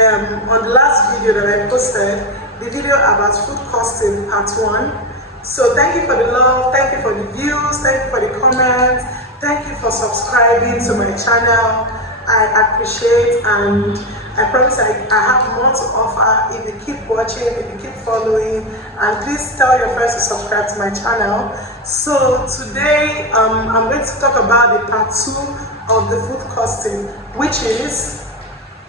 on the last video that I posted, the video about food costing part 1. So thank you for the love, thank you for the views, thank you for the comments, thank you for subscribing to my channel. I appreciate, and I promise I have more to offer if you keep watching, if you keep following, and please tell your friends to subscribe to my channel. So today I'm going to talk about the part 2 of the food costing, which is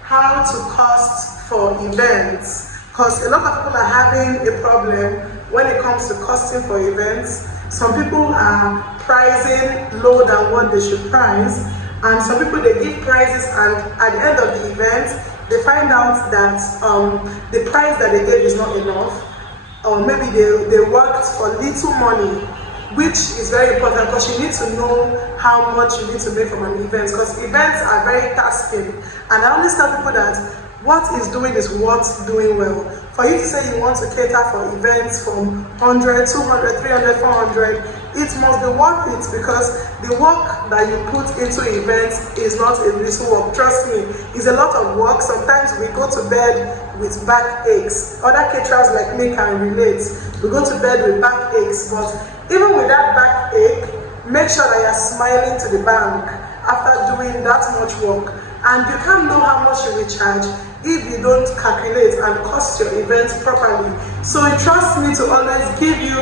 how to cost for events. Because a lot of people are having a problem when it comes to costing for events. Some people are pricing lower than what they should price, and some people, they give prices, and at the end of the event they find out that the price that they gave is not enough, or maybe they worked for little money, which is very important, because you need to know how much you need to make from an event, because events are very tasking. And I always tell people that what is doing is worth doing well. For you to say you want to cater for events from 100, 200, 300, 400, it must be worth it, because the work that you put into events is not a little work. Trust me, it's a lot of work. Sometimes we go to bed with back aches. Other caterers like me can relate. We go to bed with back aches, but even with that back ache, make sure that you're smiling to the bank after doing that much work. And you can't know how much you will charge if you don't calculate and cost your events properly. So trust me to always give you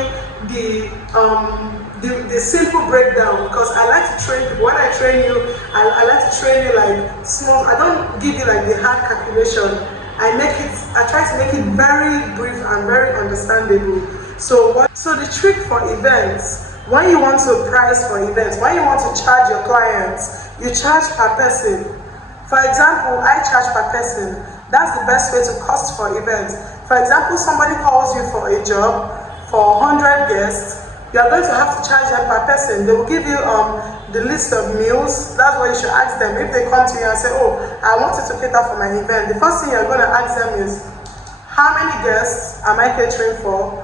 the simple breakdown, because I like to train people. When I train you, I like to train you like small. I don't give you like the hard calculation. I try to make it very brief and very understandable. So the trick for events, when you want to price for events, when you want to charge your clients, you charge per person. For example, I charge per person. That's the best way to cost for events. For example, somebody calls you for a job for 100 guests, you are going to have to charge them per person. They will give you the list of meals. That's what you should ask them. If they come to you and say, oh, I wanted to cater for my event, the first thing you're going to ask them is, how many guests am I catering for?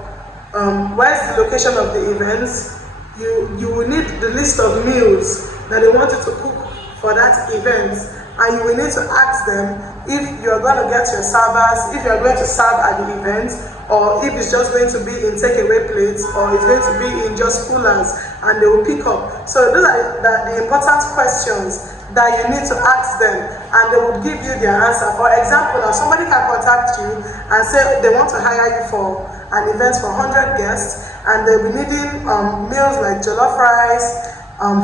Where's the location of the events? You will need the list of meals that they wanted to cook for that event. And you will need to ask them if you're going to get your servers, if you're going to serve at the event, or if it's just going to be in takeaway plates, or it's going to be in just coolers and they will pick up. So those are the important questions that you need to ask them, and they will give you their answer. For example, now somebody can contact you and say they want to hire you for an event for 100 guests, and they'll be needing meals like jollof rice,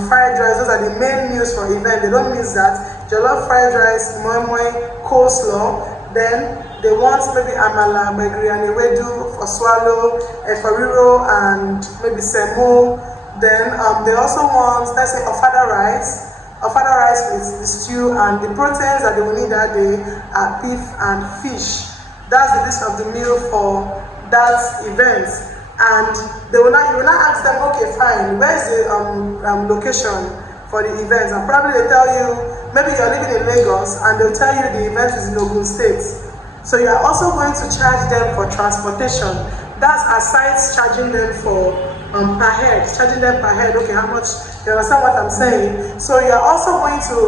fried rice. Those are the main meals for event. They don't miss that. Jollof, fried rice, moi moi, coleslaw. Then they want maybe amala, gbegiri, and ewedu for swallow, eforiro, and maybe semo. Then they also want, let's say, ofada rice. Ofada rice with the stew, and the proteins that they will need that day are beef and fish. That's the list of the meal for that event. And you will not ask them, okay, fine, where's the location for the event? And probably they tell you, maybe you're living in Lagos, and they'll tell you the event is in Ogun State. So you are also going to charge them for transportation. That's aside charging them for per head, charging them per head. Okay, how much? You understand what I'm saying? So you are also going to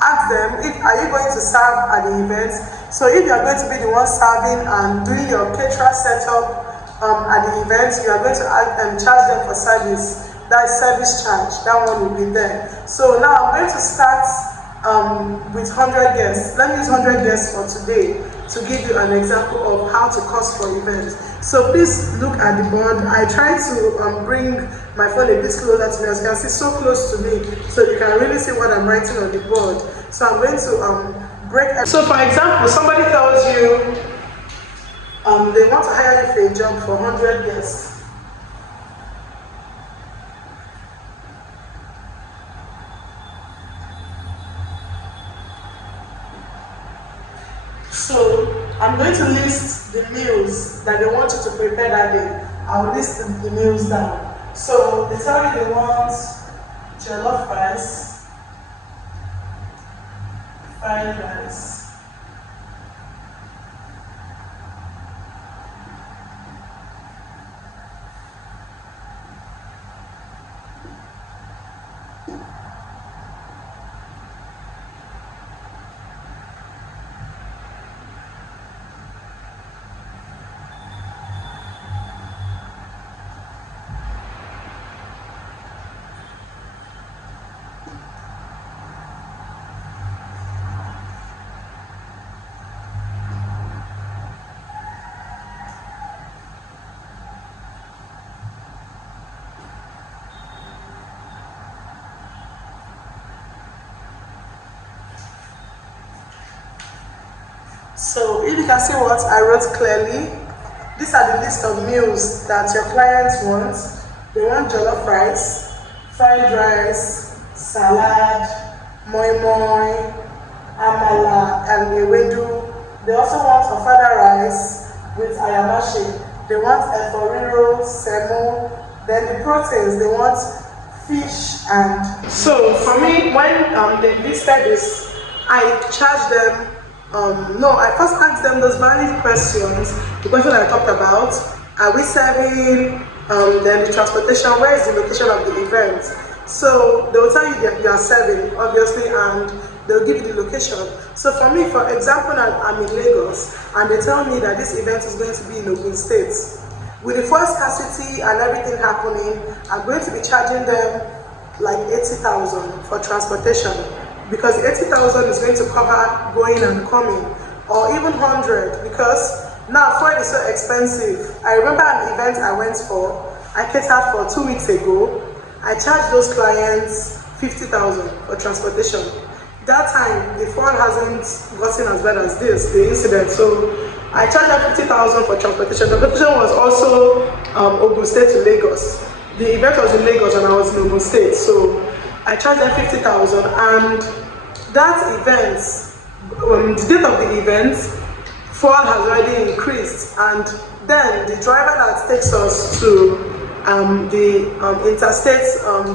ask them, are you going to serve at the event? So if you are going to be the one serving and doing your caterer setup at the event, you are going to charge them for service. That is service charge. That one will be there. So now I'm going to start with 100 guests. Let me use 100 guests for today to give you an example of how to cost for events. So please look at the board. I try to bring my phone a bit closer to me. As you can see, so close to me, so you can really see what I'm writing on the board. So I'm going to break. So for example, somebody tells you they want to hire you for a job for 100 guests. So I'm going to list the meals that they want you to prepare that day. I'll list the meals down. So they tell you they want jollof rice, fried rice, So if you can see what I wrote clearly, these are the list of meals that your clients want. They want jollof rice, fried rice, salad, moi moi, amala, and ewedu. They also want ofada rice with ayamashi. They want eforiro, semo. Then the proteins, they want fish and... So for me, when they listed this, I charged them, no, I first asked them those valid questions, the question I talked about. Are we serving, then the transportation, where is the location of the event? So they will tell you that you are serving, obviously, and they'll give you the location. So for me, for example, I'm in Lagos, and they tell me that this event is going to be in Ogun State. With the fuel scarcity and everything happening, I'm going to be charging them like 80,000 for transportation, because 80,000 is going to cover going and coming, or even 100, because now fuel is so expensive. I remember an event I went for, I catered for 2 weeks ago. I charged those clients 50,000 for transportation. That time, the fuel hasn't gotten as bad as this, the incident. So I charged them 50,000 for transportation. The transportation was also Ogun State to Lagos. The event was in Lagos and I was in Ogun State. So I charged them 50,000, and that event, the date of the event, fuel has already increased, and then the driver that takes us to the interstate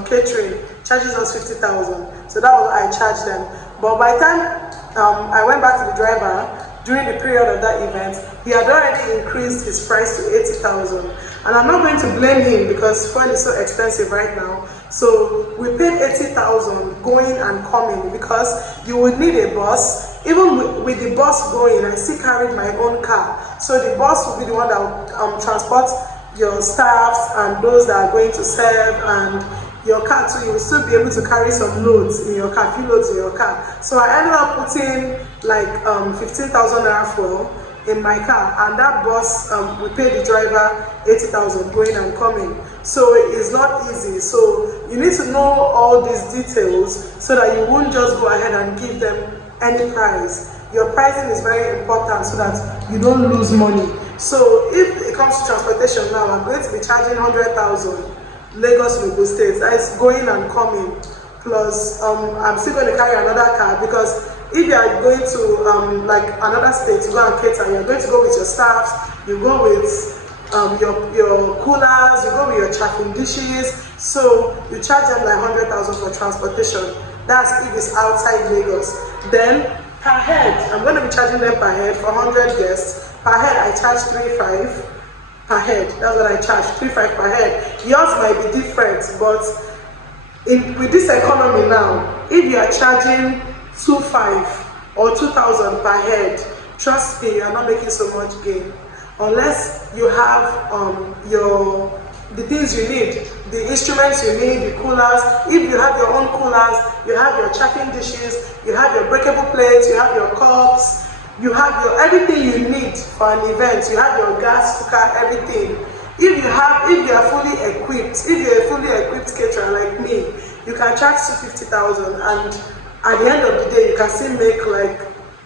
catering charges us 50,000. So that was what I charged them. But by the time I went back to the driver during the period of that event, he had already increased his price to 80,000. And I'm not going to blame him because fuel is so expensive right now. So we paid 80,000 going and coming, because you would need a bus. Even with the bus going, I still carried my own car. So the bus will be the one that will transport your staffs and those that are going to serve, and your car too. You will still be able to carry some loads in your car, few loads in your car. So I ended up putting like 15,000 naira fuel in my car, and that bus, we paid the driver 80,000 going and coming. So it's not easy. So you need to know all these details so that you won't just go ahead and give them any price. Your pricing is very important so that you don't lose money. So if it comes to transportation now, I'm going to be charging 100,000 Lagos to Ogun State. That is going and coming. Plus, I'm still going to carry another car, because if you are going to like another state to go and cater, you're going to go with your staffs, you go with your coolers, you go with your chafing dishes. So you charge them like 100,000 for transportation. That's if it's outside Lagos. Then per head, I'm going to be charging them per head for 100 guests. Per head, I charge 3,500 per head. That's what I charge, 3,500 per head. Yours might be different, but with this economy now, if you are charging 2,500 or 2,000 per head, trust me, you are not making so much gain, unless you have the things you need, the instruments you need, the coolers. If you have your own coolers, you have your chafing dishes, you have your breakable plates, you have your cups, you have your everything you need for an event, you have your gas cooker, everything. If you are fully equipped, if you're a fully equipped caterer like me, you can charge 250,000, and at the end of the day, you can still make like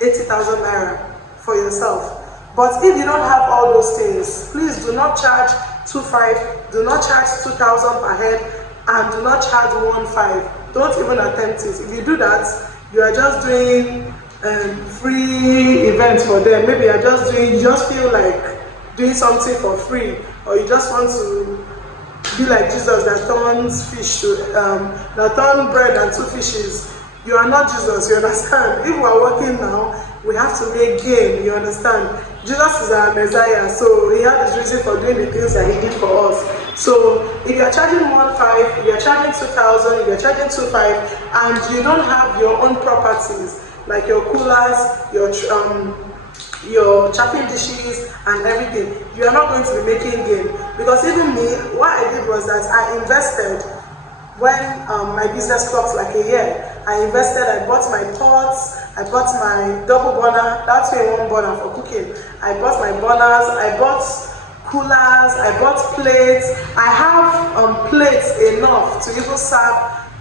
80,000 naira for yourself. But if you don't have all those things, please do not charge 2,500, do not charge 2,000 per head, and do not charge 1,500. Don't even attempt it. If you do that, you are just doing free events for them. Maybe you just feel like doing something for free, or you just want to be like Jesus that turns bread and 2 fishes. You are not Jesus, you understand? If we are working now, we have to make gain, you understand? Jesus is our Messiah, so he had his reason for doing the things that he did for us. So if you are charging 1,500, if you are charging 2,000, if you are charging 2,500, and you don't have your own properties, like your coolers, your chafing dishes and everything, you are not going to be making gain. Because even me, what I did was that I invested when my business clocked like a year. I invested, I bought my pots, I bought my double burner, that's one burner for cooking. I bought my burners, I bought coolers, I bought plates. I have plates enough to even serve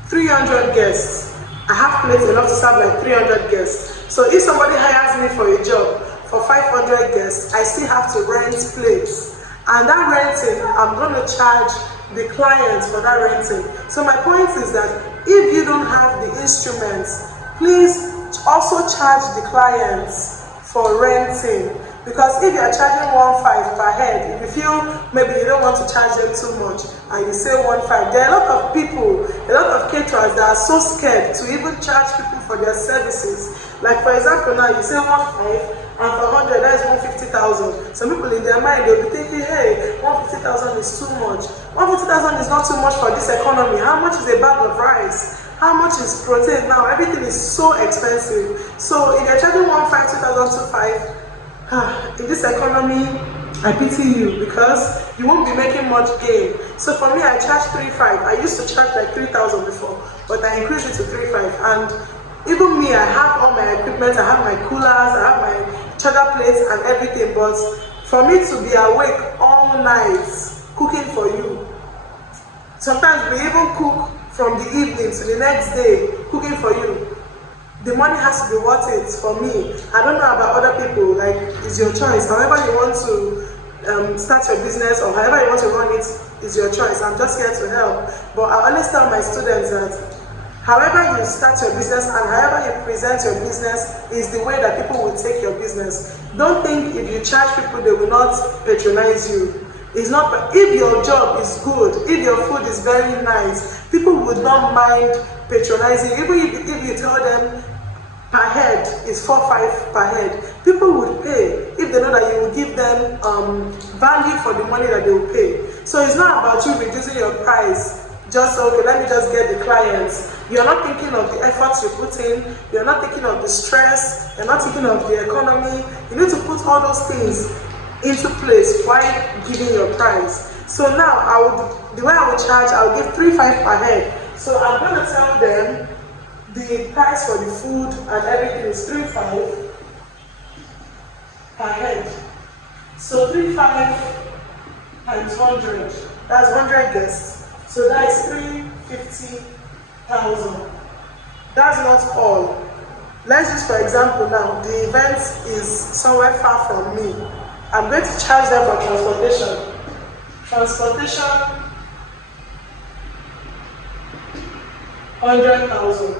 300 guests. I have plates enough to serve like 300 guests. So if somebody hires me for a job, for 500 guests, I still have to rent plates. And that renting, I'm going to charge the client for that renting. So my point is that if you don't have the instruments, please also charge the clients for renting. Because if you are charging 1.5 per head, if you feel maybe you don't want to charge them too much and you say 1.5, there are a lot of people, a lot of caterers that are so scared to even charge people for their services. Like for example now, you say 1.5 and for 100 that is 150,000. Some people in their mind they'll be thinking, hey, 150,000 is too much. 150,000 is not too much for this economy. How much is a bag of rice? How much is protein now? Everything is so expensive. So if you're charging 1.5, 2,025, in this economy, I pity you because you won't be making much gain. So for me, I charge 3.5. I used to charge like 3,000 before, but I increased it to 3.5. And even me, I have all my equipment, I have my coolers, I have my charger plates and everything. But for me to be awake all night cooking for you, sometimes we even cook from the evening to the next day cooking for you. The money has to be worth it for me. I don't know about other people, like it's your choice. However you want to start your business or however you want to run it is your choice. I'm just here to help. But I always tell my students that however you start your business and however you present your business is the way that people will take your business. Don't think if you charge people they will not patronize you. It's not. If your job is good, if your food is very nice, people would not mind patronizing. Even if you tell them per head is 4.5 per head, people would pay if they know that you will give them value for the money that they will pay. So it's not about you reducing your price. Just okay, let me just get the clients. You're not thinking of the efforts you put in. You're not thinking of the stress. You're not thinking of the economy. You need to put all those things into place while giving your price. So now the way I would charge, I will give 3.5 per head. So I'm going to tell them the price for the food and everything is 3.5 per head. So 3.5 times 100, that's 100 guests. So that is 350,000. That's not all. Let's just for example now, the event is somewhere far from me. I'm going to charge them for transportation. Transportation, 100,000.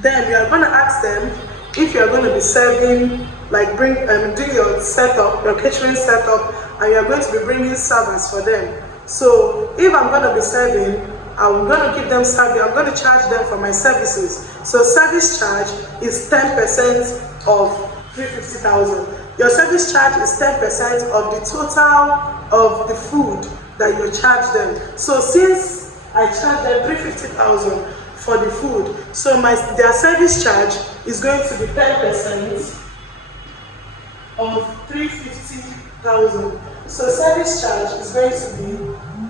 Then you are going to ask them if you are going to be serving, like do your setup, your catering setup, and you are going to be bringing servers for them. So if I'm going to be serving, I'm going to give them service. I'm going to charge them for my services. So service charge is 10% of 350,000. Your service charge is 10% of the total of the food that you charge them. So since I charge them 350,000 for the food, so their service charge is going to be 10% of 350,000. So service charge is going to be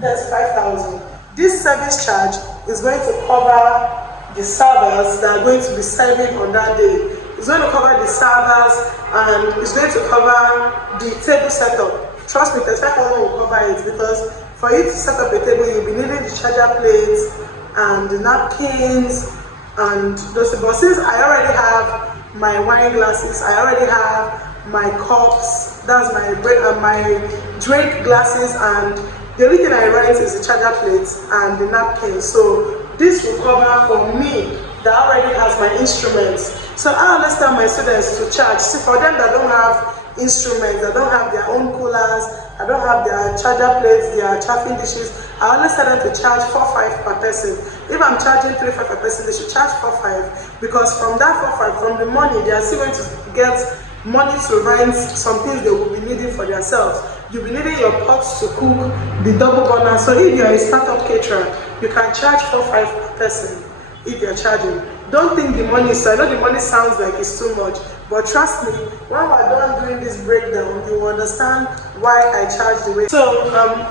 35,000. This service charge is going to cover the servers that are going to be serving on that day. It's going to cover the servers and it's going to cover the table setup. Trust me, 35,000 will cover it because for you to set up a table, you'll be needing the charger plates and the napkins and those. But since I already have my wine glasses, I already have my cups, that's my bread and my drink glasses, and the only thing I rent is the charger plates and the napkins. So this will cover for me that already has my instruments. So I always tell my students to charge. See, for them that don't have instruments, that don't have their own coolers, that don't have their charger plates, their chafing dishes, I always tell them to charge 4.5 per person. If I'm charging 3.5 per person, they should charge 4.5 because from that 4.5, from the money, they are still going to get money to rent some things they will be needing for themselves. You'll be needing your pots to cook, the double burner. So if you're a startup caterer, you can charge 4.5 per person if you're charging. Don't think the money, so I know the money sounds like it's too much, but trust me, when we're done doing this breakdown, you will understand why I charge the way. So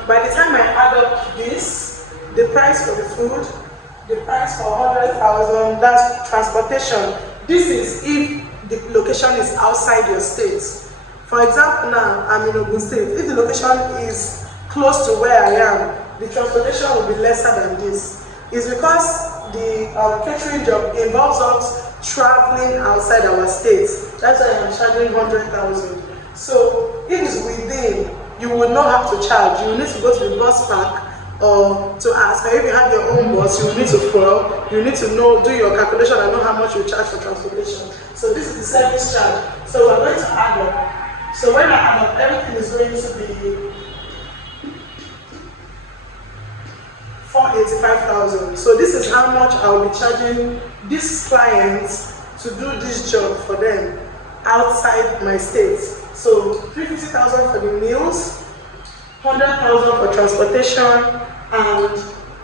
by the time I add up this, the price for the food, the price for 100,000, that's transportation. This is if the location is outside your state. For example, now I'm in Ogun State. If the location is close to where I am, the transportation will be lesser than this. It's because the catering job involves us traveling outside our state. That's why I'm charging 100,000. So if it's within, you would not have to charge. You will need to go to the bus park or to ask. If you have your own bus, you will need to call. You need to know, do your calculation and know how much you charge for transportation. So this is the service charge. So we're going to add up. So when I add up, everything is going to be 485,000. So this is how much I will be charging these clients to do this job for them outside my state. So 350,000 for the meals, 100,000 for transportation, and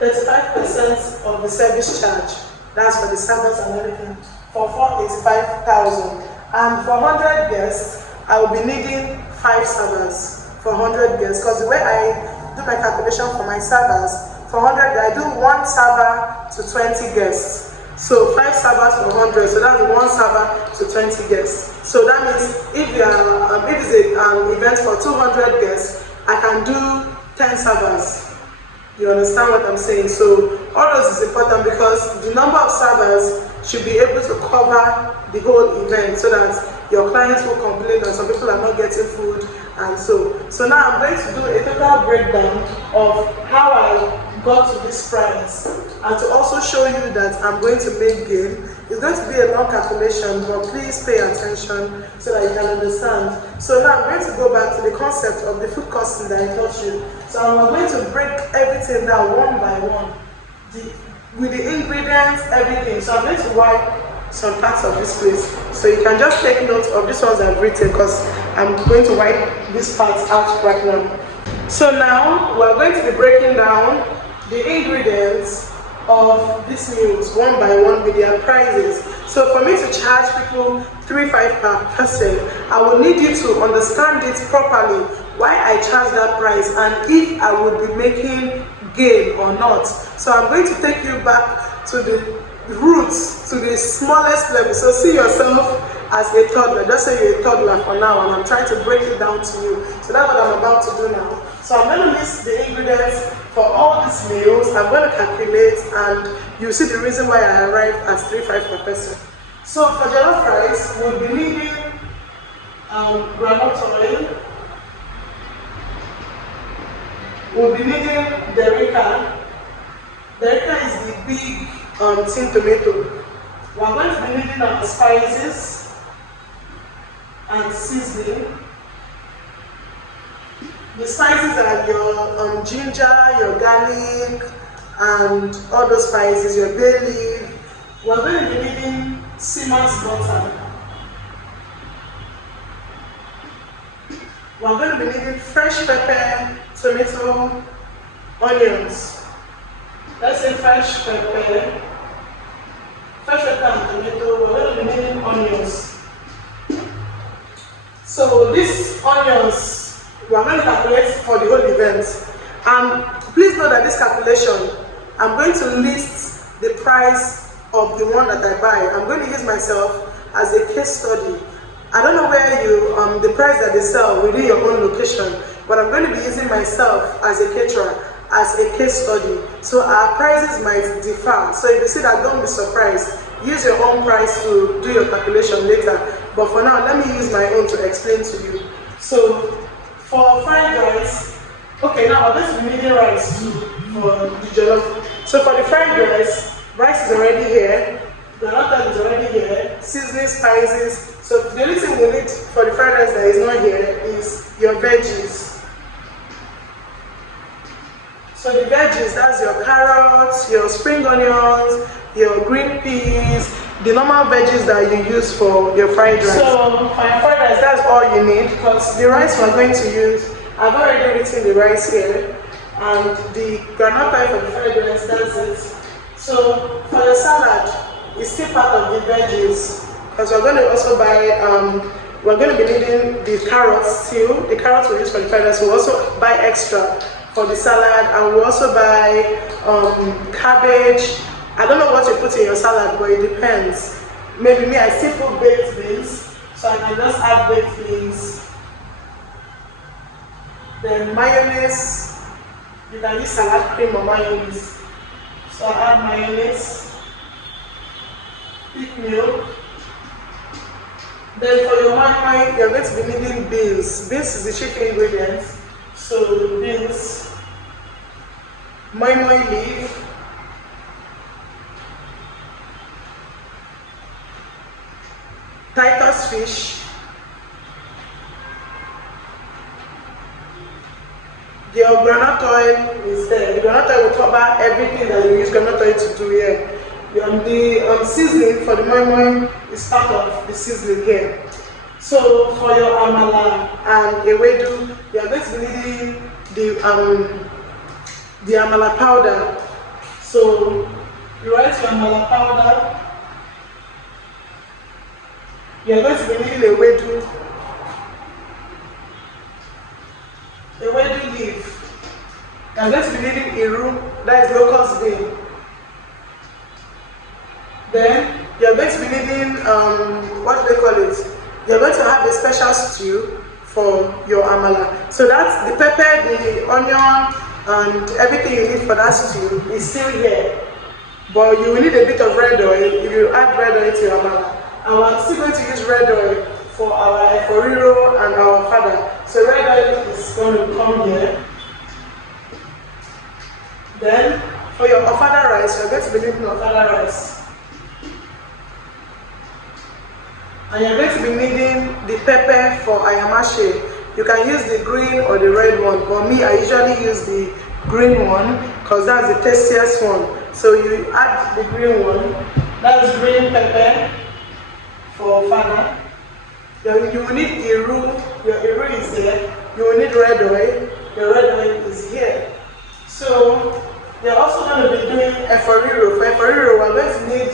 35% of the service charge. That's for the servers and everything, for 485,000. And for 100 guests, I will be needing 5 servers for 100 guests, because the way I do my calculation for my servers, for 100, I do 1 server to 20 guests. So 5 servers for 100, so that's 1 server to 20 guests. So that means if it's an event for 200 guests, I can do 10 servers. You understand what I'm saying? So all those is important, because the number of servers should be able to cover the whole event, so that your clients will complain that some people are not getting food and so. So now I'm going to do a total breakdown of how I got to this price, and to also show you that I'm going to make gain. It's going to be a long calculation, but please pay attention so that you can understand. So now I'm going to go back to the concept of the food costing that I taught you. So I'm going to break everything down one by one, with the ingredients, everything. So I'm going to wipe some parts of this place, so you can just take note of these ones I've written, because I'm going to wipe these parts out right now. So now we're going to be breaking down the ingredients of these meals one by one with their prices. So for me to charge people $3.5 per person, I will need you to understand it properly, why I charge that price, and if I would be making gain or not. So I'm going to take you back to the roots, to the smallest level. So see yourself as a toddler. Just say you're a toddler for now, and I'm trying to break it down to you. So that's what I'm about to do now. So I'm going to list the ingredients for all these meals. I'm going to calculate, and you see the reason why I arrived at $3.5 per person. So for jollof rice, we'll be needing groundnut oil. We'll be needing derica. Derica is the big tin tomato. We're going to be needing our spices and seasoning. The spices are your ginger, your garlic, and all those spices, your bay leaf. We're going to be needing Siemens butter. We're going to be needing fresh pepper, tomato, onions. Let's say fresh pepper and tomato. We're going to be needing onions. So these onions, we are going to calculate for the whole event. And please know that this calculation, I'm going to list the price of the one that I buy. I'm going to use myself as a case study. I don't know where you, the price that they sell within your own location, but I'm going to be using myself as a caterer, as a case study. So our prices might differ. So if you see that, don't be surprised. Use your own price to do your calculation later. But for now, let me use my own to explain to you. So for fried rice, okay, now I'm going to be needing rice too for the jollof. So for the fried rice, rice is already here, groundnut is already here, seasoning, spices. So the only thing we need for the fried rice that is not here is your veggies. So the veggies, that's your carrots, your spring onions, your green peas, the normal veggies that you use for your fried rice. So for your fried rice, that's all you need, because the rice we're going to use, I've already written the rice here, and the groundnut pie for the fried rice, that's it. So for the salad, it's still part of the veggies, because we're going to also buy, we're going to be needing the carrots still. The carrots we use for the fried rice, we'll also buy extra for the salad, and we'll also buy cabbage. I don't know what you put in your salad, but it depends. Maybe me, I still put baked beans, so I can just add baked beans. Then mayonnaise, you can use salad cream or mayonnaise. So I add mayonnaise. thick milk. Then for your moi, you're going to be needing beans. Beans is the chief ingredient. So beans, moi leaf, Titus fish, your groundnut oil is there. The groundnut oil will cover everything that you use groundnut oil to do here. The seasoning for the moi is part of the seasoning here. So for your amala and ewedu, you are going to be needing the amala powder. So you write your amala powder. You are going to be needing ewedu leaf. You are going to be needing iru, that is locust bean. Then you are going to be needing what do they call it? You are going to have a special stew for your amala. So that's the pepper, the onion, and everything you need for that stew is still here. But you will need a bit of red oil if you add red oil to your amala. And we're still going to use red oil for our eforiro and our fada. So red oil is going to come here. Then for your ofada rice, you're going to be needing ofada rice. And you're going to be needing the pepper for ayamashe. You can use the green or the red one, but me, I usually use the green one because that's the tastiest one. So you add the green one, that's green pepper for fana. You will need iru, your iru is there. You will need red oil, your red oil is here. So you're also going to be doing eforiro. For eforiro, we're going to need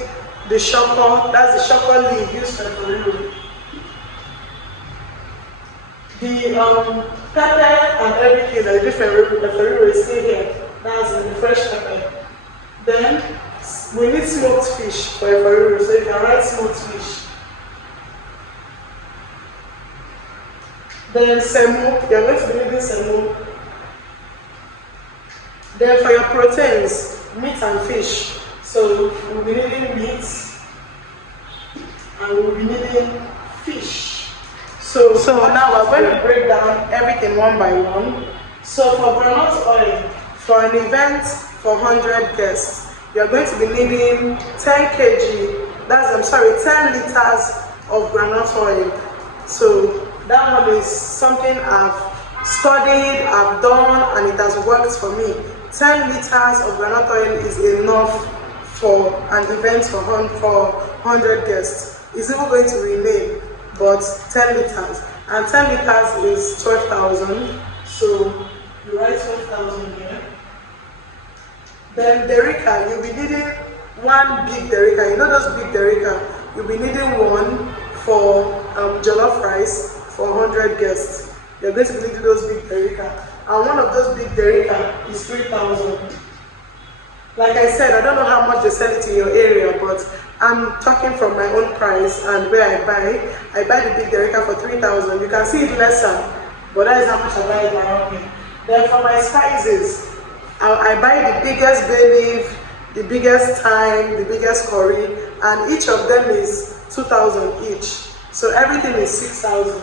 the shoko, that's the shoko leaf used for eforiro. The pepper and everything that is eforiro is still here. That's the fresh pepper. Then we need smoked fish for eforiro, so you can write smoked fish. Then semo, you're going to be needing semo. Then for your proteins, meat and fish. So we'll be needing meat and we'll be needing fish. So now we're going to break down everything one by one. So for groundnut oil, for an event for 100 guests, you're going to be needing 10 kg, 10 liters of groundnut oil. So that one is something I've studied, I've done, and it has worked for me. 10 liters of groundnut oil is enough for an event for 100 guests. It's even going to remain, but 10 liters. And 10 liters is 12,000. So you write 12,000 here. Then derica, you'll be needing one big derica. You know those big derica? You'll be needing one for jollof rice for 100 guests. You're going to be needing those big derica. And one of those big derica is 3,000. Like I said, I don't know how much they sell it in your area, but I'm talking from my own price and where I buy the big derica for 3,000. You can see it lesser, but that is how much I buy it around here. Then for my spices, I buy the biggest bay leaf, the biggest thyme, the biggest curry, and each of them is 2,000 each. So everything is 6,000.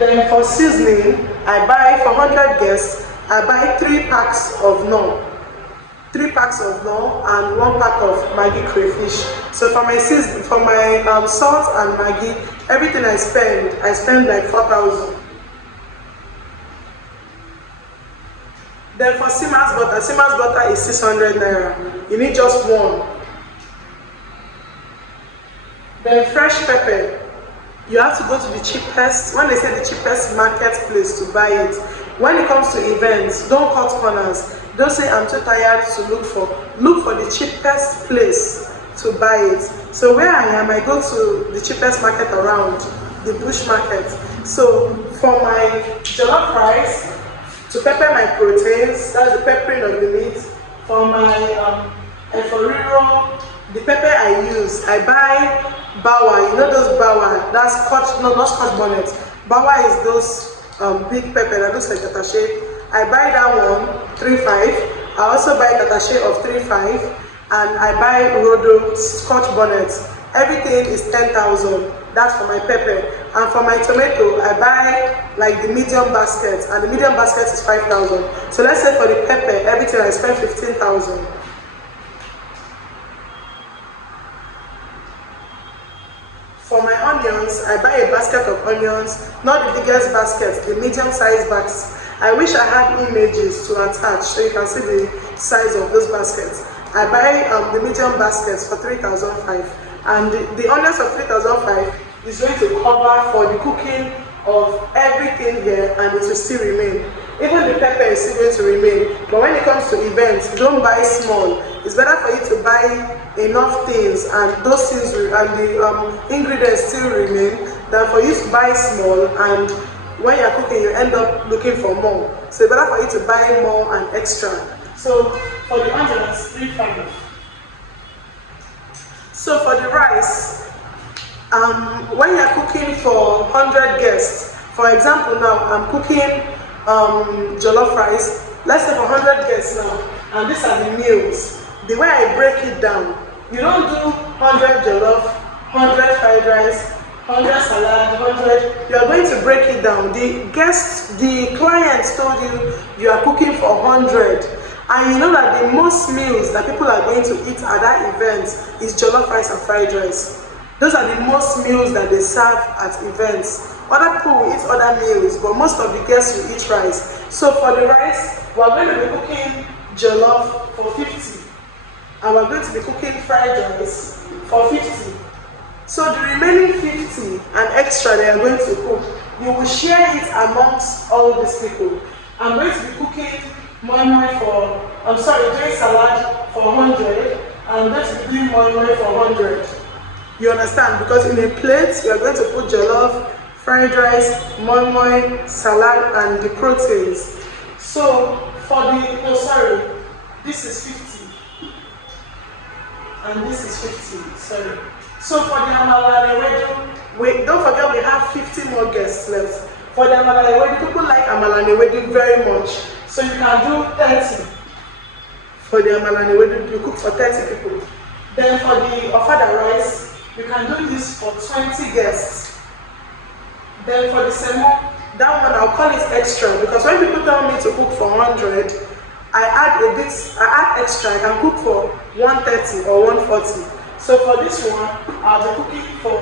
Then for seasoning, I buy for 100 guests, I buy 3 packs of nor. 3 packs of nor and 1 pack of Maggi crayfish. So for my salt and Maggi, everything I spend like 4,000. Then for Sima's butter is 600 naira. You need just one. Then fresh pepper, you have to go to the cheapest, when they say the cheapest marketplace to buy it. When it comes to events, don't cut corners. Don't say I'm too tired to look for the cheapest place to buy it. So where I am, I go to the cheapest market around, the bush market. So for my jollof rice, to pepper my proteins, that's the peppering of the meat. For my eforiro, the pepper I use, I buy bawa. You know those bawa? That's scotch, no, not scotch bonnet. Bawa is those big pepper that looks like tatashe. I buy that one 3.5. I also buy tatashe of 3.5, and I buy Rodo Scotch bonnets. Everything is 10,000. That's for my pepper. And for my tomato, I buy like the medium basket, and the medium basket is 5,000. So let's say for the pepper, everything I spend 15,000. For my onions, I buy a basket of onions, not the biggest basket, the medium size baskets. I wish I had images to attach so you can see the size of those baskets. I buy the medium baskets for 3,500, and the onions of 3,500 is going to cover for the cooking of everything here, and it will still remain. Even the pepper is still going to remain, but when it comes to events, don't buy small. It's better for you to buy enough things, and those things will, and the ingredients still remain, than for you to buy small, and when you're cooking you end up looking for more. So it's better for you to buy more and extra. So for the onions, 3,500. So for the rice, when you're cooking for 100 guests, for example now I'm cooking jollof rice, let's say for 100 guests now, and these are the meals. The way I break it down, you don't do 100 jollof, 100 fried rice, 100 salad, 100, you are going to break it down. The client told you you are cooking for 100, and you know that the most meals that people are going to eat at that event is jollof rice and fried rice. Those are the most meals that they serve at events. Other people will eat other meals, but most of the guests will eat rice. So for the rice, we are going to be cooking jollof for 50, and we are going to be cooking fried rice for 50. So the remaining 50 and extra they are going to cook, you will share it amongst all these people. I'm going to be cooking moi moi doing salad for 100, and I'm going to be doing moi moi for 100. You understand? Because in a plate, you are going to put jollof, fried rice, moi moi, salad, and the proteins. So for the, this is 50, and this is 50, So for the amala and ewedu, don't forget we have 50 more guests left. For the amala and ewedu, people like amala and ewedu very much. So you can do 30. For the amala and ewedu, you cook for 30 people. Then for the ofada rice, you can do this for 20 guests. Then for the semo, that one I'll call it extra, because when people tell me to cook for 100, I add extra. I can cook for 130 or 140. So for this one, I'll be cooking for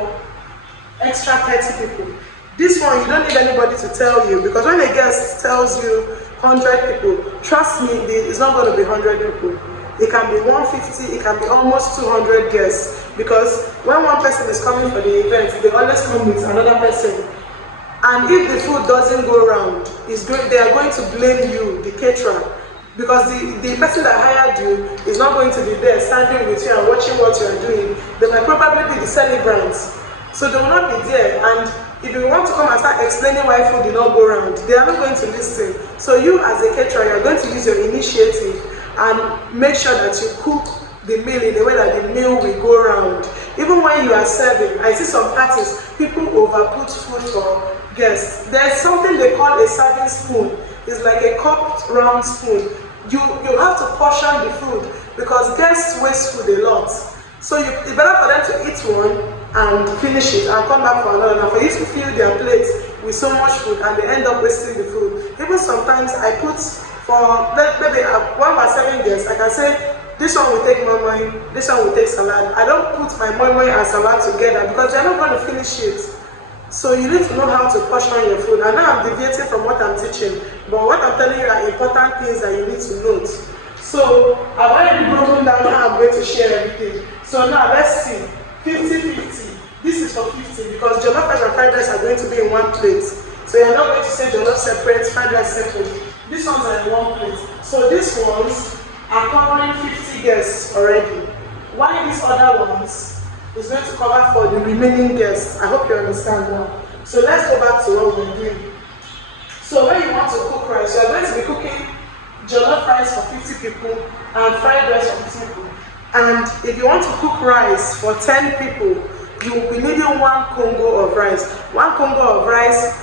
extra 30 people. This one, you don't need anybody to tell you, because when a guest tells you 100 people, trust me, it's not going to be 100 people. It can be 150, it can be almost 200 guests, because when one person is coming for the event, they always come with another person. And if the food doesn't go around, they are going to blame you, the caterer, because the person that hired you is not going to be there standing with you and watching what you are doing. They might probably be the celebrants, so they will not be there. And if you want to come and start explaining why food did not go around, they are not going to listen. So you as a caterer, you are going to use your initiative and make sure that you cook the meal in a way that the meal will go around. Even when you are serving, I see some parties, people overput food for guests. There's something they call a serving spoon. It's like a cupped round spoon. You have to portion the food, because guests waste food a lot. So it's better for them to eat one and finish it and come back for another. Now for you to fill their plates with so much food and they end up wasting the food. Even sometimes I put for maybe when we're serving guests, I can say this one will take moi moi, this one will take salad. I don't put my moi moi and salad together because they're not going to finish it. So you need to know how to portion your food. And now I'm deviating from what I'm teaching, but what I'm telling you are important things that you need to note. So I've already broken down how I'm going to share everything. So now let's see, 50-50. This is for 50 because jollof rice and fried rice are going to be in one plate. So you're not going to say jollof separate, fried rice separate. These ones are in one plate. So these ones are covering 50 guests already. While these other ones is going to cover for the remaining guests. I hope you understand now. So let's go back to what we're doing. So when you want to cook rice, you are going to be cooking jollof rice for 50 people and fried rice for 50 people. And if you want to cook rice for 10 people, you will be needing 1 Congo of rice. 1 Congo of rice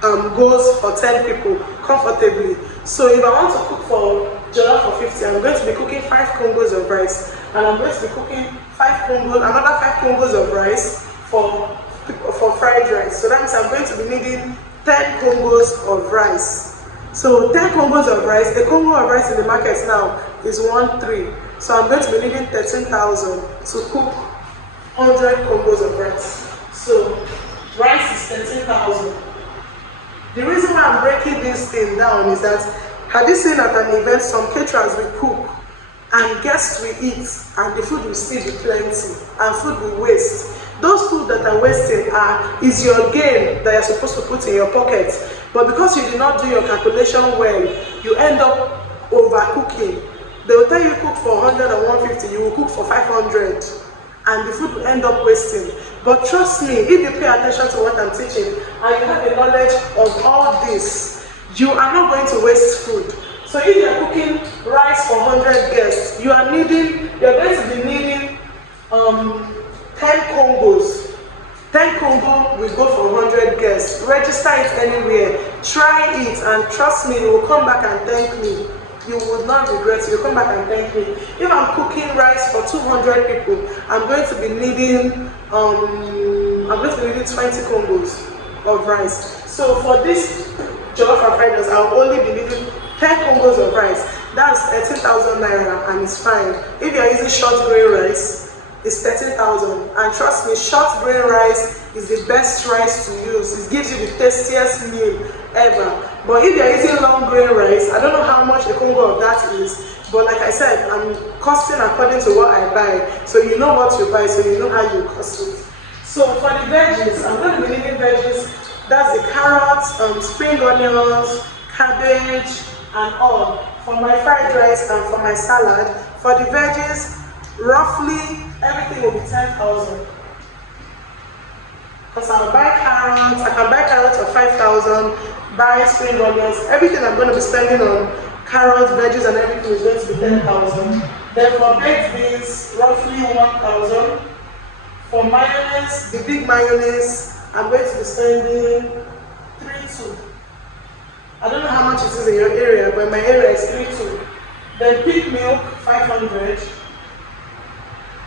goes for 10 people comfortably. So if I want to cook for jollof for 50, I'm going to be cooking 5 Congos of rice. and I'm going to be cooking 5 congos, another 5 congos of rice for fried rice. So that means I'm going to be needing 10 congos of rice. So 10 congos of rice, a congo of rice in the market now is 1.3. So I'm going to be needing 13,000 to cook 100 congos of rice. So rice is 13,000. The reason why I'm breaking this thing down is that, have you seen at an event some caterers will cook and guests will eat and the food will still be plenty and food will waste? Those food that are wasting is your gain that you're supposed to put in your pocket. But because you did not do your calculation well, you end up overcooking. They will tell you cook for 100 or 150, you will cook for 500. And the food will end up wasting. But trust me, if you pay attention to what I'm teaching and you have the knowledge of all this, you are not going to waste food. So if you're cooking rice for 100 guests, you're going to be needing 10 congos. 10 Congo will go for 100 guests. Register it anywhere. Try it and trust me, you will come back and thank me. You would not regret it. You'll come back and thank me. If I'm cooking rice for 200 people, I'm going to be needing 20 Congos of rice. So for this jollof and fried rice, I'll only be needing 10 Congos of rice. That's 13,000 naira and it's fine. If you're using short grain rice, it's 13,000. And trust me, short grain rice is the best rice to use. It gives you the tastiest meal ever. But if you're using long grain rice, I don't know how much a Congo of that is. But like I said, I'm costing according to what I buy. So you know what you buy, so you know how you cost it. So for the veggies, I'm going to be needing veggies. That's the carrots, spring onions, cabbage, and all. For my fried rice and for my salad. For the veggies, roughly everything will be 10,000. Because I'll buy carrots, I can buy carrots for 5,000, buy spring onions, everything I'm going to be spending on carrots, veggies, and everything is going to be 10,000. Then for baked beans, roughly 1,000. For mayonnaise, the big mayonnaise, I'm going to be spending 3,200. I don't know how much it is in your area, but my area is 3,200. Then pig milk, 500.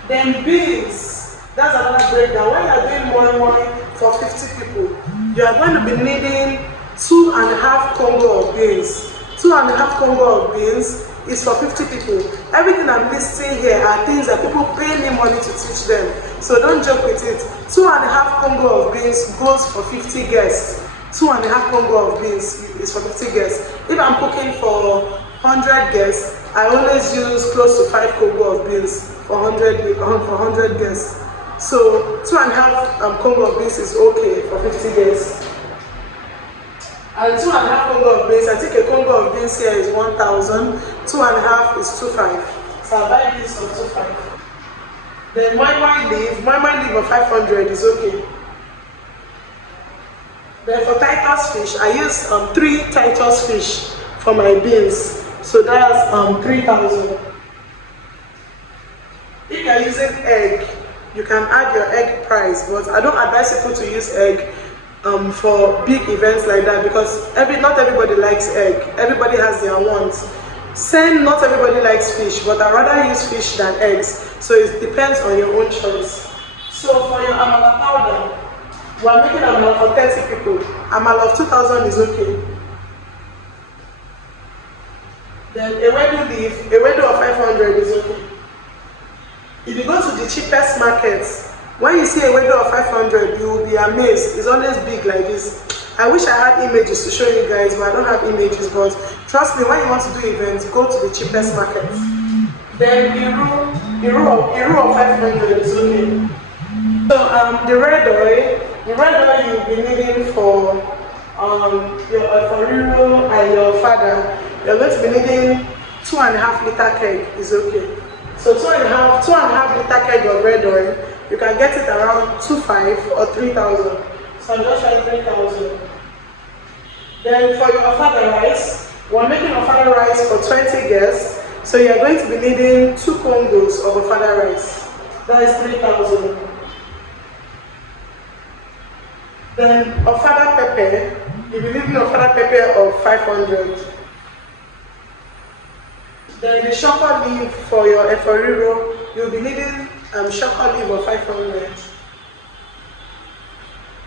Then beans, that's another breakdown. When you are doing morning for 50 people, you are going to be needing 2.5 Congo of beans. 2.5 Congo of beans is for 50 people. Everything I'm listing here are things that people pay me money to teach them. So don't joke with it. 2.5 Congo of beans goes for 50 guests. 2.5 Congo of beans is for 50 guests. If I'm cooking for 100 guests, I always use close to 5 Congo of beans for 100 guests. So 2.5 Congo of beans is okay for 50 guests. And 2.5 Congo of beans, I think a Congo of beans here is 1,000. 2.5 is 2.5. So I'll buy this for 2.5. Then my leaf of 500 is okay. Then for Titus fish, I use 3 Titus fish for my beans. So that's 3,000. If you are using egg, you can add your egg price, but I don't advise people to use egg for big events like that because not everybody likes egg. Everybody has their wants. Same, not everybody likes fish, but I'd rather use fish than eggs. So it depends on your own choice. So for your amala powder, we are making amala for 30 people. Amala of 2,000 is okay. Then ewedu leaf, ewedu of 500 is okay. If you go to the cheapest markets, when you see a window of 500, you will be amazed. It's always big like this. I wish I had images to show you guys, but I don't have images. But trust me, when you want to do events, go to the cheapest market. Then Iru of 500 is okay. So the red oil you'll be needing for your Eforiro and your father. You're going to be needing 2.5 liter keg is okay. So 2.5 liter keg of red oil, you can get it around 2,500 or 3,000. So I'm just trying 3,000. Then for your father rice, we're making a father rice for 20 guests. So you're going to be needing 2 Congos of a father rice. That is 3,000. Then a father pepper, you'll be needing a father pepper of 500. Then the shopper leaf for your Eforiro you'll be needing shark olive of 500.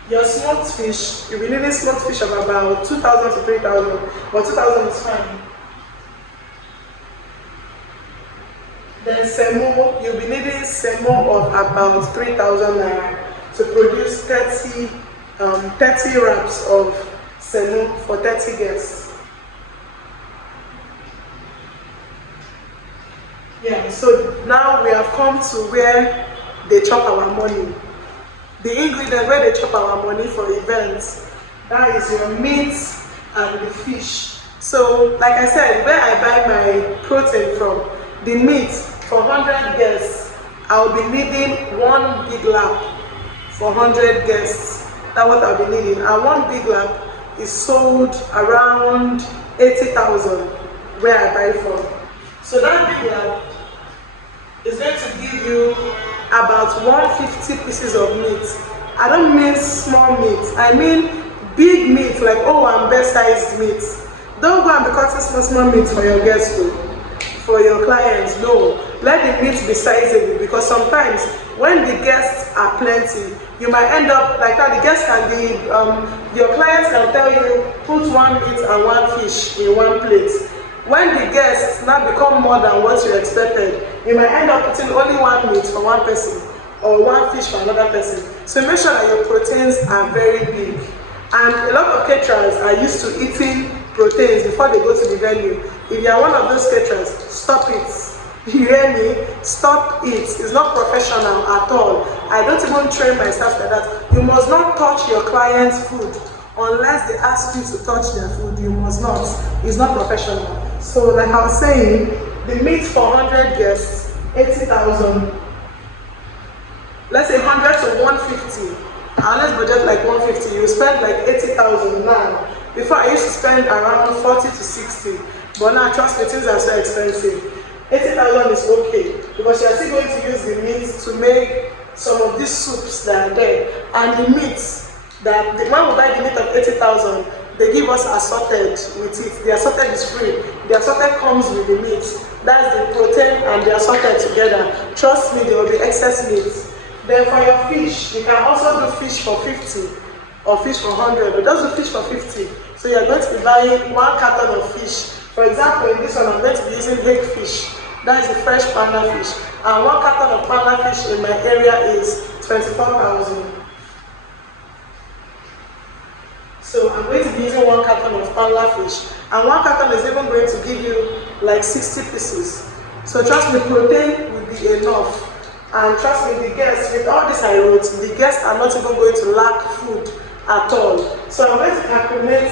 Your smoked fish, you'll be needing smoked fish of about 2,000 to 3,000, but 2,000 is fine. Then semo, you'll be needing semo of about 3,000 naira to produce 30 wraps of semo for 30 guests. Yeah, so now we have come to where they chop our money. The ingredient where they chop our money for events, that is your meat and the fish. So, like I said, where I buy my protein from, the meat for 100 guests, I'll be needing one big lap for 100 guests. That's what I'll be needing. And one big lap is sold around 80,000 where I buy from. So that big lap is going to give you about 150 pieces of meat. I don't mean small meat, I mean big meat, like best sized meat. Don't go and be cutting small meat for your guests though, for your clients. No, let the meat be sizable, because sometimes when the guests are plenty, you might end up like that. The guests can be, your clients can tell you, put one meat and one fish in one plate. When the guests now become more than what you expected, you might end up putting only one meat for one person or one fish for another person. So make sure that your proteins are very big. And a lot of caterers are used to eating proteins before they go to the venue. If you are one of those caterers, stop it. You hear me? Stop it. It's not professional at all. I don't even train myself like that. You must not touch your client's food unless they ask you to touch their food. You must not. It's not professional. So like I was saying, the meat for 100 guests, 80,000. Let's say 100 to 150. And let's budget like 150. You spend like 80,000 now. Before I used to spend around 40 to 60. But now trust me, things are so expensive. 80,000 is okay, because you are still going to use the meat to make some of these soups that are there. And the meats, when we buy the meat of 80,000, they give us assorted with it. The assorted is free. The assorted comes with the meat. That's the protein and the assorted together. Trust me, there will be excess meat. Then for your fish, you can also do fish for 50 or fish for 100, or just do fish for 50. So you're going to be buying 1 carton of fish. For example, in this one, I'm going to be using hake fish. That is a fresh panda fish. And 1 carton of panda fish in my area is 24,000. So I'm going to be using 1 carton of panda fish. And 1 carton is even going to give you like 60 pieces. So trust me, protein will be enough. And trust me, the guests, with all this I wrote, the guests are not even going to lack food at all. So I'm going to calculate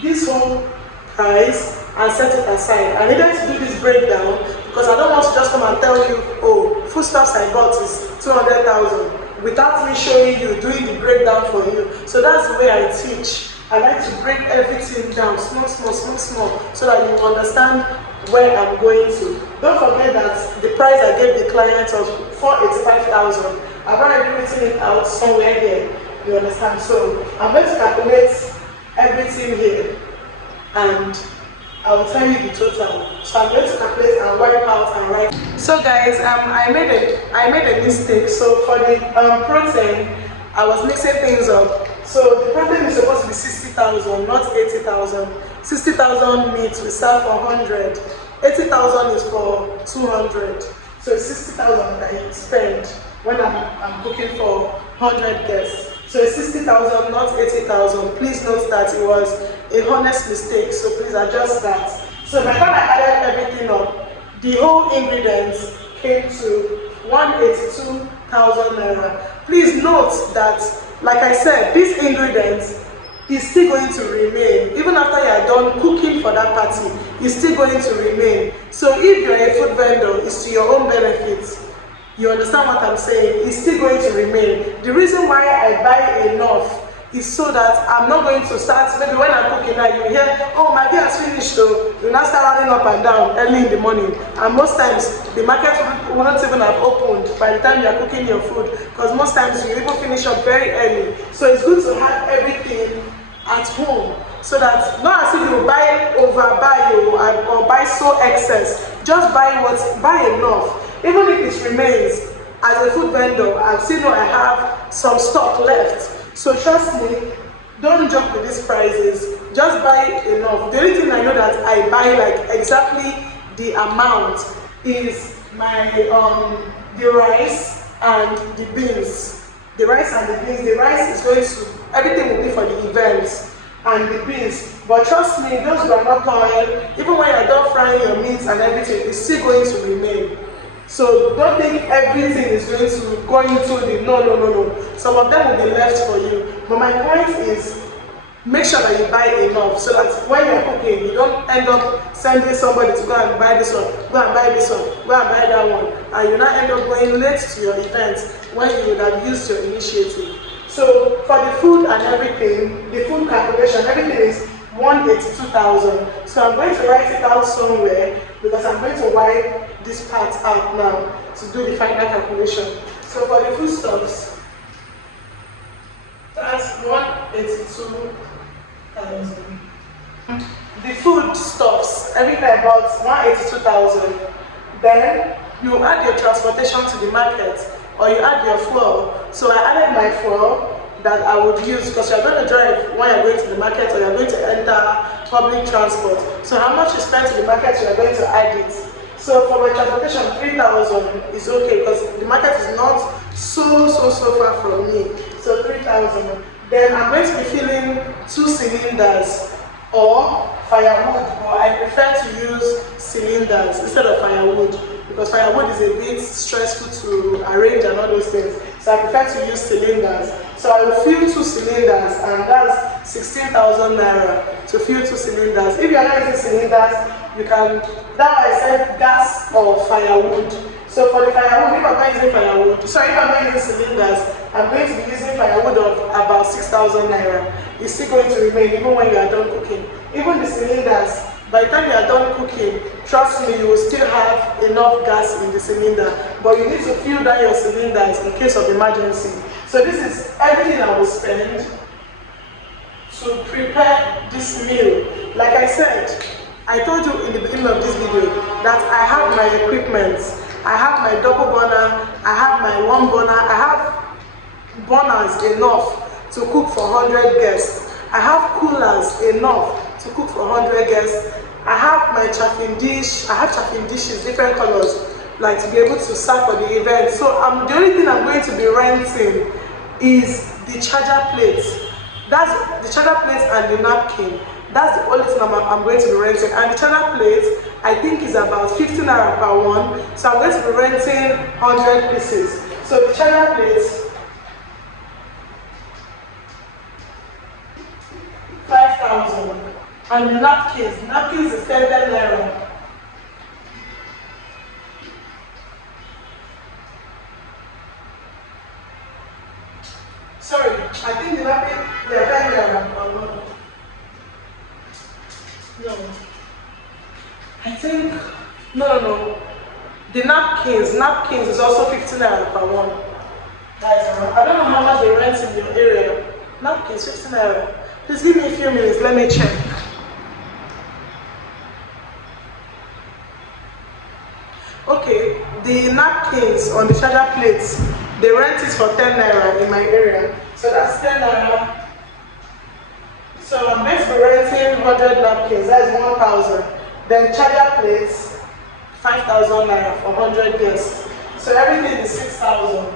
this whole price and set it aside. I needed to do this breakdown because I don't want to just come and tell you, oh, foodstuffs I bought is 200,000 without me showing you, doing the breakdown for you. So that's the way I teach. I like to break everything down, small, so that you understand where I'm going to. Don't forget that the price I gave the client of 485,000, I've already written it out somewhere here. You understand? So I'm going to calculate everything here, and I will tell you the total. So I'm going to calculate and wipe out and write. So guys, I made a mistake. So for the protein, I was mixing things up. So the protein is supposed to be 60,000, not 80,000. 60,000 meat we sell for 100. 80,000 is for 200. So it's 60,000 that I spend when I'm cooking for 100 guests. So it's 60,000, not 80,000. Please note that it was a honest mistake, so please adjust that. So by the time I added everything up, the whole ingredients came to 182,000 naira. Please note that, like I said, this ingredient is still going to remain. Even after you are done cooking for that party, it's still going to remain. So if you're a food vendor, it's to your own benefit. You understand what I'm saying? It's still going to remain. The reason why I buy enough is so that I'm not going to start, maybe when I'm cooking now, you hear, oh, my day has finished, so you now start running up and down early in the morning. And most times, the market will not even have opened by the time you are cooking your food, because most times you even finish up very early. So it's good to have everything at home, so that not as if you buy, overbuy, or buy so excess. Just buy enough. Even if it remains, as a food vendor, I still know I have some stock left. So trust me, don't jump with these prices. Just buy enough. The only thing I know that I buy like exactly the amount is my the rice and the beans. The rice and the beans. The rice is going to, everything will be for the events, and the beans. But trust me, those groundnut oil, even when you're done frying your meats and everything, it's still going to remain. So don't think everything is going to go into the, no. Some of them will be left for you. But my point is, make sure that you buy enough so that when you're cooking, you don't end up sending somebody to go and buy this one, go and buy this one, go and buy that one, and you not end up going late to your event when you would have used your initiative. So for the food and everything, the food calculation, everything is 182,000. So I'm going to write it out somewhere because I'm going to wipe this part out now to do the final calculation. So for the foodstuffs, that's 182,000. The food stuffs, everything about 182,000. Then you add your transportation to the market, or you add your fuel. So I added my fuel that I would use because you're going to drive when you're going to the market, or you're going to enter public transport. So how much you spend to the market, you are going to add it. So for my transportation, 3,000 is okay because the market is not so far from me. So 3,000. Then I'm going to be filling 2 cylinders or firewood, but I prefer to use cylinders instead of firewood because firewood is a bit stressful to arrange and all those things. So I prefer to use cylinders. So I will fill 2 cylinders, and that's 16,000 naira to fill 2 cylinders. If you are not using cylinders, you can, that I said gas or firewood. So for the firewood, if I'm not using firewood, sorry, if I'm not using cylinders, I'm going to be using firewood of about 6,000 naira. It's still going to remain even when you are done cooking. Even the cylinders, by the time you are done cooking, trust me, you will still have enough gas in the cylinder. But you need to fill down your cylinders in case of emergency. So this is everything I will spend to prepare this meal. Like I said, I told you in the beginning of this video that I have my equipment. I have my double burner, I have my one burner, I have burners enough to cook for 100 guests. I have coolers enough to cook for 100 guests. I have my chafing dish, I have chafing dishes, different colors, like to be able to serve for the event. So the only thing I'm going to be renting is the charger plates. That's the charger plates and the napkin. That's the only thing I'm going to be renting. And the charger plate, I think is about 15 naira per one. So I'm going to be renting 100 pieces. So the charger plates, 5,000. And the napkins is 10 naira. Sorry, I think the napkin, they are 10 naira per one. No. I think, no. The napkins is also 15 naira per one. Guys, I don't know how much they rent in your area. Napkins, 15 naira. Please give me a few minutes, let me check. Okay, the napkins on the charger plates, they rent it for 10 naira in my area. So that's 10 naira. So I'm going to be renting 100 napkins, that's 1,000. Then charger plates, 5,000 naira for 100 guests. So everything is 6,000.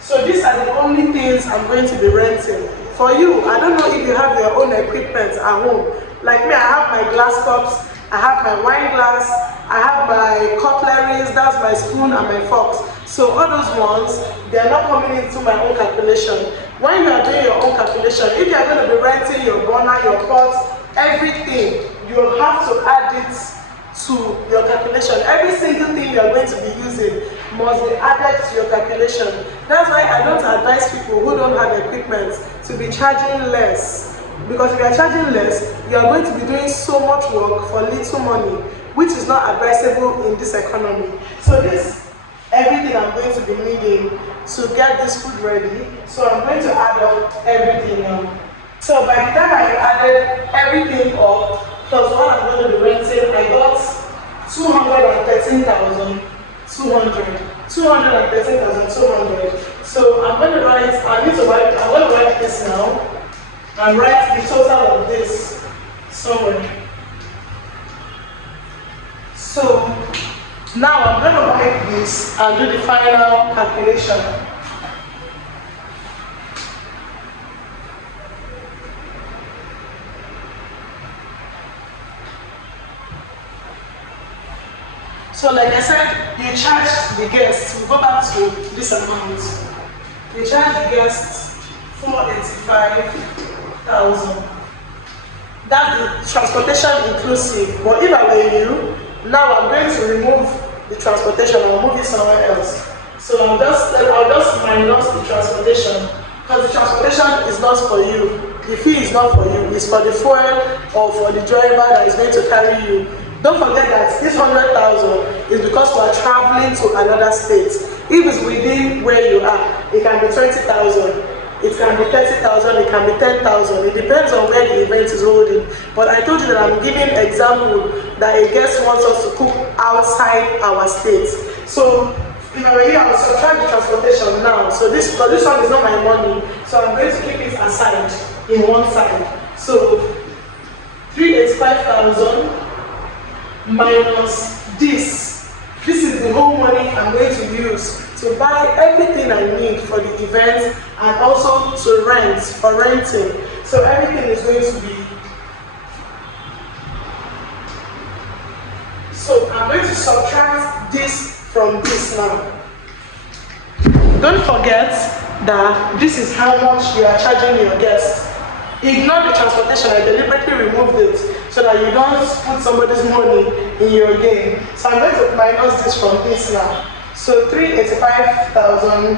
So these are the only things I'm going to be renting. For you, I don't know if you have your own equipment at home. Like me, I have my glass cups, I have my wine glass, I have my cutleries, that's my spoon and my forks. So all those ones, they are not coming into my own calculation. When you are doing your own calculation, if you are going to be renting your burner, your pots, everything, you have to add it to your calculation. Every single thing you are going to be using must be added to your calculation. That's why I don't advise people who don't have equipment to be charging less. Because if you are charging less, you are going to be doing so much work for little money, which is not advisable in this economy. So this, everything I'm going to be needing to get this food ready. So I'm going to add up everything now. So by the time I added everything up, plus what I'm going to be renting, I got 213,000. 200. 213,200. So I'm going to write, I'm going to write this now and write the total of this somewhere. So now I'm going to write this and do the final calculation. So like I said, you charge the guests, we go back to this amount. You charge the guests 485,000. That's the transportation inclusive. But if I were you, now I'm going to remove the transportation, I'll move it somewhere else. So I'll just minus the transportation, because the transportation is not for you. The fee is not for you, it's for the fuel or for the driver that is going to carry you. Don't forget that this 100,000 is because we are traveling to another state. If it's within where you are, it can be 20,000, it can be 30,000, it can be 10,000. It depends on where the event is holding. But I told you that I'm giving an example that a guest wants us to cook outside our state. So if I were here, I would subtract the transportation now. So this one is not my money, so I'm going to keep it aside in one side. So 385,000 minus this is the whole money I'm going to use to buy everything I need for the event and also to rent, for renting. So everything is going to be, so I'm going to subtract this from this now. Don't forget that this is how much you are charging your guests. Ignore the transportation, I deliberately removed it so that you don't put somebody's money in your game. So I'm going to minus this from this now. So 385,000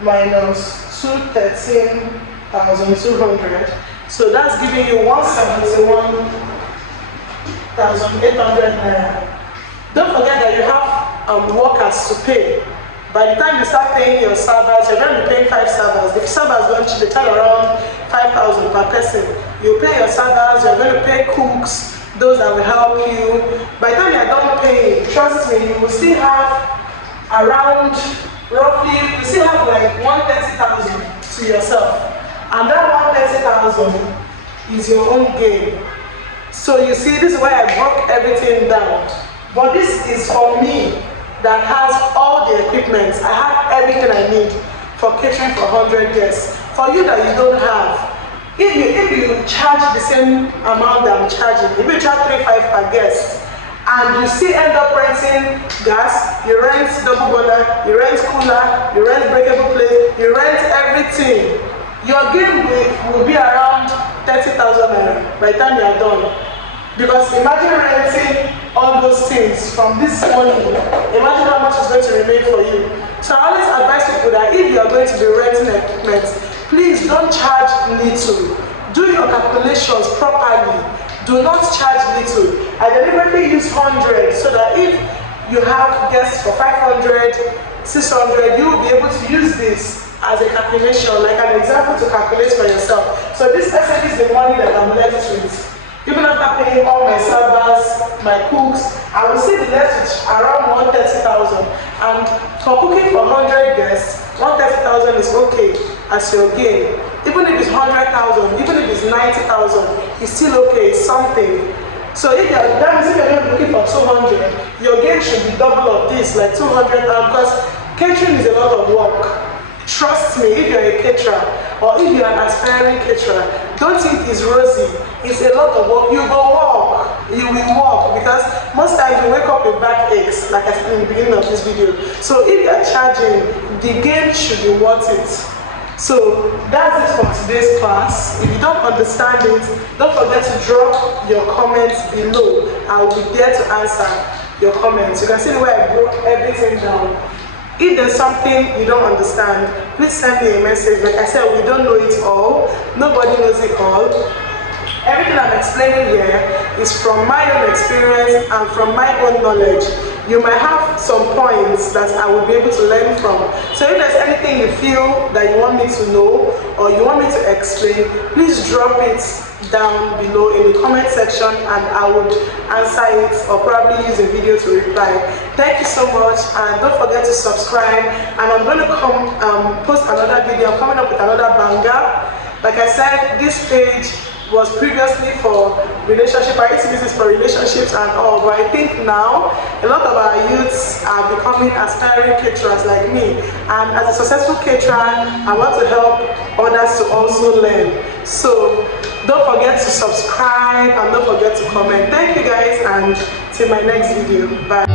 minus 213,200. So that's giving you 171,800 naira. Don't forget that you have workers to pay. By the time you start paying your servers, you're going to be paying 5 servers. If servers don't, they charge around 5,000 per person. You pay your servers, you're going to pay cooks, those that will help you. By the time you're done paying, trust me, you will still have around, roughly, you still have like 130,000 to yourself. And that 130,000 is your own game. So you see, this is why I broke everything down. But this is for me that has all the equipment. I have everything I need for catering for 100 guests. For you that you don't have, if you charge the same amount that I'm charging, if you charge 3.5 per guest, and you still end up renting gas, you rent double boiler, you rent cooler, you rent breakable plate, you rent everything, your game will be around 30,000 naira by the time you are done. Because imagine renting all those things from this money, imagine how much is going to remain for you. So I always advise people that if you are going to be renting equipment, please don't charge little. Do your calculations properly. Do not charge little. I deliberately use 100 so that if you have guests for 500, 600, you will be able to use this as a calculation, like an example to calculate for yourself. So this essentially is the money that I'm left with. Even after paying all my servers, my cooks, I will still be left with around 130,000. And for cooking for 100 guests, 130,000 is okay as your gain. Even if it's 100,000, even if it's 90,000, it's still okay, it's something. So if you're looking for 200, your gain should be double of this, like 200, because catering is a lot of work. Trust me, if you're a caterer or if you're an aspiring caterer, don't think it's rosy. It's a lot of work. You will walk. You will walk because most times you wake up with back aches, like I said in the beginning of this video. So if you're charging, the game should be worth it. So that's it for today's class. If you don't understand it, don't forget to drop your comments below. I will be there to answer your comments. You can see the way I broke everything down. If there's something you don't understand, please send me a message. Like I said, we don't know it all. Nobody knows it all. Everything I'm explaining here is from my own experience and from my own knowledge. You might have some points that I will be able to learn from. So if there's anything you feel that you want me to know or you want me to explain, please drop it down below in the comment section, and I would answer it or probably use a video to reply. Thank you so much, and don't forget to subscribe. And I'm going to post another video. I'm coming up with another banger. Like I said, this page was previously for relationship. I used to use this for relationships and all, but I think now a lot of our youths are becoming aspiring caterers like me, and as a successful caterer I want to help others to also learn. So don't forget to subscribe and don't forget to comment. Thank you guys, and till my next video. Bye.